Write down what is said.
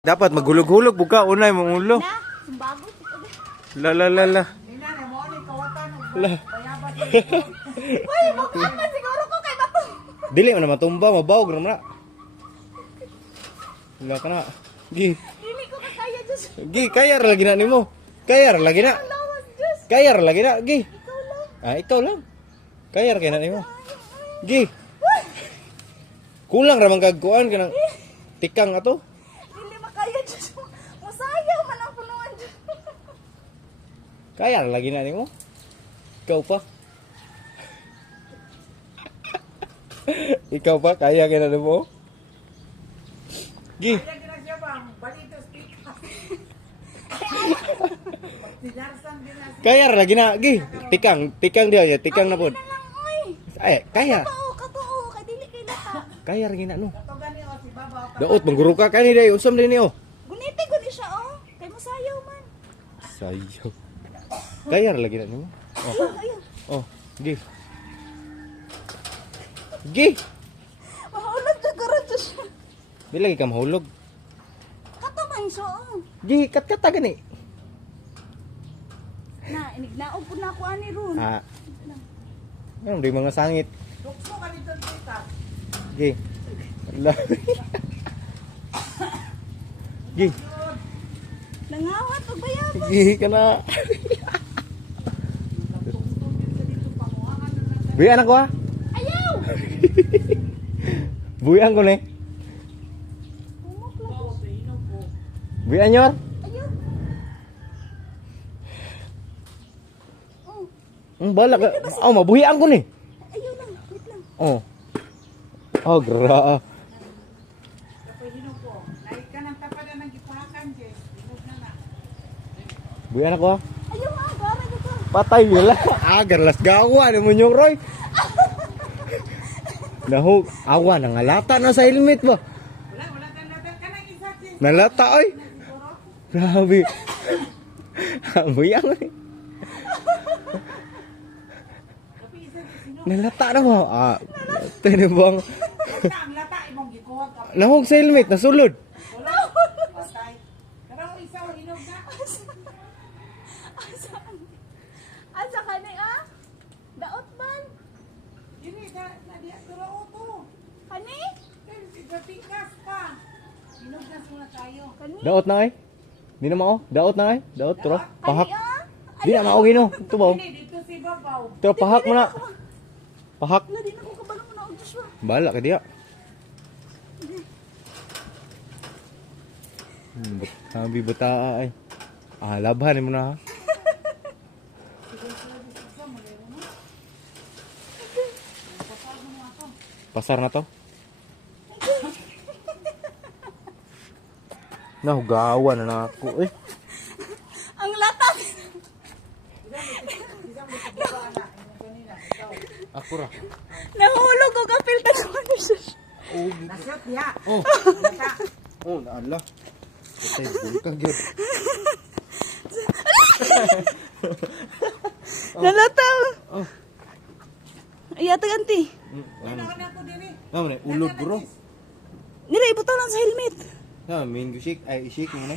Dapat magulog-hulog buka unay mong ulo. La la la la. La. Uy, bukaan man siguro ko kay bato. Dili man na matumba, mabawog na. La kana. Gi. Dili ko kaya Diyos. Gi, kaya ra lagi na nimo. Kaya ra lagi na. Lawas Diyos. Kaya ra lagi na, gi. Ikaw lang. Ah, ikaw lang. Kaya ra kay na nimo. Gi. Kulang ra man kag kuan kanang tikang ato. Dili makaya Diyos. Musayaw man ang punuan Diyos. Kaya ra lagi na nimo. Ikaw pa. Ikaw pa kaya kay na nimo. Gi. Kaya ra lagi na, gi. Tikang dia ya, tikang na pod. Ay, kaya. Katoo, kay dili kay lata. Kaya ra gina no. Daot mangguro ka kani day, usam din ni oh. Guniti guni siya oh. Kay musayaw man. Sayaw. Kaya ra lagi na nimo. Oh. Ayun. Oh, gi. Gi. Mahulog na garo Diyos. Di lagi ka mahulog. Katamay siya oh. Gi, kat-kata gani. Na, inignaog po na ako ani ron. Ah. Ano di mga sangit. Tukso ka dito tita. Gi. Ala. Gi. Nangawat og bayabas. Gi ka na. Buyan ako ah. Ayaw. Buyan ko ni. Pumok lang. Buyan nyor. Ayaw. Oh, Ang bala ka. Oh, mabuhian ko ni. ayaw lang. Wait lang. Oh. Oh, gra. Buyan ako ah. Ayaw nga, gara dito. Patay wala. Garlas gawa ni mo nyong Roy. Nahug awa nangalata na sa helmet ba? Nalata oy. Grabe. Buyang oy. Nalata na mo. Ah, tinibang. Nahug sa helmet nasulod. Asa ka ni ah? Daot man. Kani? Kani? Daot na ay. Di na mao. Daot na ay. Daot tro. Pahak. Kani ah? Di na mao gino. Ito ba? Tro pahak mo na. Pahak. Wala din ako kabalo mo na og Diyos. Bala ka diya. Sabi bata ay. Ah, labhan mo na ha. Pasar na to. Nahugawan na ako eh. Ang latak. Ako ra. Nahulog ko kapil ta ko ni Diyos. Nasot niya. Oh. Oh, naala. Patay bulkang gyud. Nalataw. Oh. Ayata ganti. Ano ko diri? Naman eh, ulod bro. Nila ibutaw lang sa helmet. Na, main shake ay shake mo na.